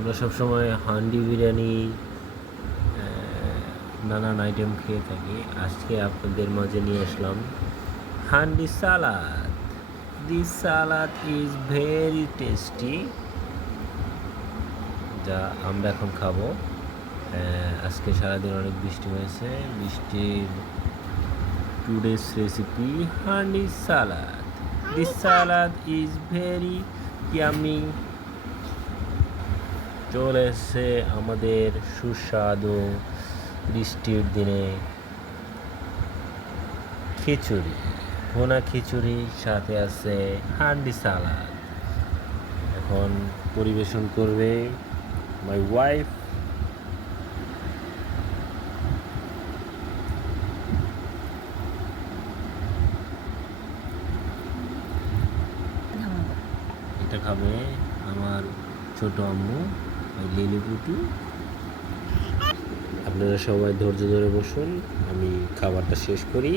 আমরা সবসময় হান্ডি বিরিয়ানি নানান আইটেম খেয়ে থাকি। আজকে আপনাদের মাঝে নিয়ে আসলাম handi salad. This salad is very tasty, যা আমরা এখন খাবো। আজকে সারাদিন অনেক বৃষ্টি হয়েছে। বৃষ্টির today's recipe handi salad. This salad is very yummy. চলে এসছে আমাদের সুস্বাদু বৃষ্টির দিনে খিচুড়ি, ভুনা খিচুড়ি, সাথে আছে হান্ডি সালাদ। এখন পরিবেশন করবে মাই ওয়াইফ। এটা খাবে আমার ছোট আম্মু, লিলিপুটু। আপনারা সবাই ধৈর্য ধরে বসুন, আমি খাবারটা শেষ করি।